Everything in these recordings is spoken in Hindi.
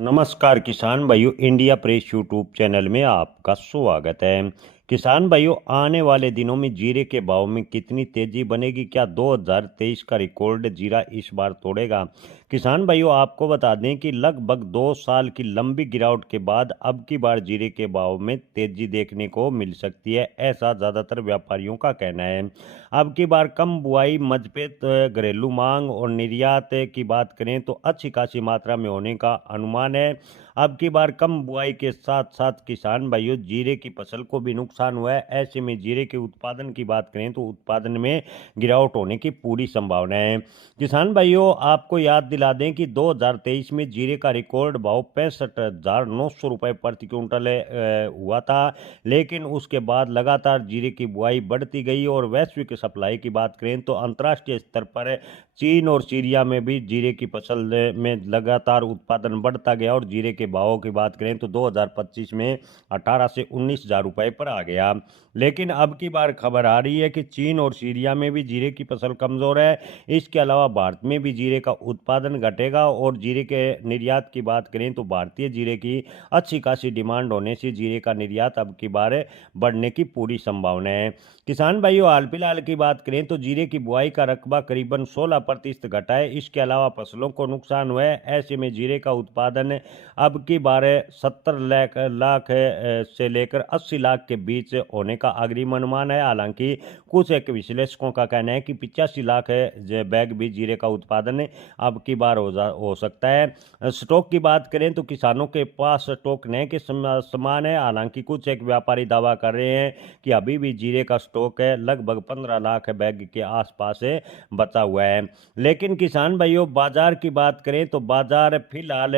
नमस्कार किसान भाइयों, इंडिया प्रेस यूट्यूब चैनल में आपका स्वागत है। किसान भाइयों, आने वाले दिनों में जीरे के भाव में कितनी तेजी बनेगी? क्या 2023 का रिकॉर्ड जीरा इस बार तोड़ेगा? किसान भाइयों, आपको बता दें कि लगभग 2 साल की लंबी गिरावट के बाद अब की बार जीरे के भाव में तेजी देखने को मिल सकती है, ऐसा ज़्यादातर व्यापारियों का कहना है। अब की बार कम बुआई, मजबूत घरेलू मांग और निर्यात की बात करें तो अच्छी खासी मात्रा में होने का अनुमान है। अब की बार कम बुआई के साथ साथ किसान भाइयों जीरे की फसल को भी नुकसान हुआ है। ऐसे में जीरे के उत्पादन की बात करें तो उत्पादन में गिरावट होने की पूरी संभावना है। किसान भाइयों, आपको याद दिला दें कि 2023 में जीरे का रिकॉर्ड भाव 65,900 रुपये प्रति क्विंटल हुआ था, लेकिन उसके बाद लगातार जीरे की बुआई बढ़ती गई और वैश्विक सप्लाई की बात करें तो अंतर्राष्ट्रीय स्तर पर चीन और सीरिया में भी जीरे की फसल में लगातार उत्पादन बढ़ता गया और जीरे के भावों की बात करें तो 2025 में 18 से 19 हज़ार रुपये पर आ गया। लेकिन अब की बार खबर आ रही है कि चीन और सीरिया में भी जीरे की फसल कमज़ोर है। इसके अलावा भारत में भी जीरे का उत्पादन घटेगा और जीरे के निर्यात की बात करें तो भारतीय जीरे की अच्छी खासी डिमांड होने से जीरे का निर्यात अब की बार बढ़ने की पूरी संभावना है। किसान भाइयों, हाल फिलहाल की बात करें तो जीरे की बुआई का रकबा करीबन 16% घटा है। इसके अलावा फसलों को नुकसान हुआ है। ऐसे में जीरे का उत्पादन अब की बार 70 लाख से लेकर 80 लाख के बीच होने का अग्रिम अनुमान है। हालांकि कुछ एक विश्लेषकों का कहना है कि 85 लाख बैग भी जीरे का उत्पादन अब की बार हो सकता है। स्टॉक की बात करें तो किसानों के पास स्टॉक न के समान है। हालांकि कुछ एक व्यापारी दावा कर रहे हैं कि अभी भी जीरे का स्टॉक है लगभग 15 लाख बैग के आसपास बचा हुआ है। लेकिन किसान भाइयों, बाजार की बात करें तो बाजार फिलहाल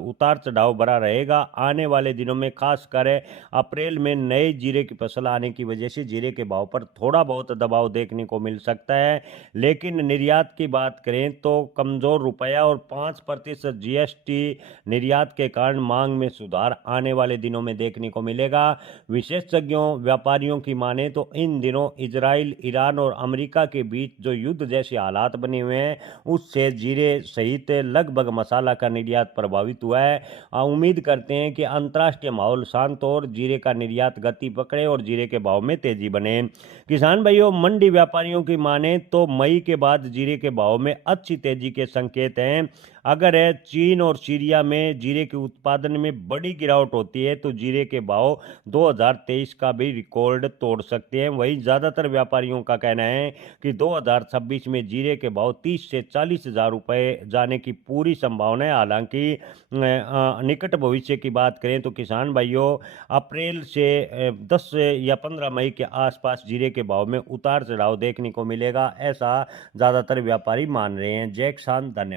उतार चढ़ाव भरा रहेगा। आने वाले दिनों में खासकर अप्रैल में नए जीरे की फसल आने की वजह से जीरे के भाव पर थोड़ा बहुत दबाव देखने को मिल सकता है। लेकिन निर्यात की बात करें तो कमजोर रुपया और 5% जीएसटी निर्यात के कारण मांग में सुधार आने वाले दिनों में देखने को मिलेगा। विशेषज्ञों व्यापारियों की माने तो इन दिनों इजराइल, ईरान और अमेरिका के बीच जो युद्ध जैसे हालात बने हुए हैं उससे जीरे सहित लगभग मसाला का निर्यात प्रभावित हुआ है। उम्मीद करते हैं कि अंतर्राष्ट्रीय माहौल शांत और जीरे का निर्यात गति पकड़े और जीरे के भाव में तेजी बने। किसान भाइयों, मंडी व्यापारियों की माने तो मई के बाद जीरे के भाव में अच्छी तेजी के संकेत हैं। अगर चीन और सीरिया में जीरे के उत्पादन में बड़ी गिरावट होती है तो जीरे के भाव 2023 का भी रिकॉर्ड तोड़ सकते हैं। वहीं ज़्यादातर व्यापारियों का कहना है कि 2026 में जीरे के भाव 30 से 40 हज़ार रुपये जाने की पूरी संभावना है। हालांकि निकट भविष्य की बात करें तो किसान भाइयों, अप्रैल से 10 या 15 मई के आसपास जीरे के भाव में उतार चढ़ाव देखने को मिलेगा, ऐसा ज़्यादातर व्यापारी मान रहे हैं। जय किसान, धन्यवाद।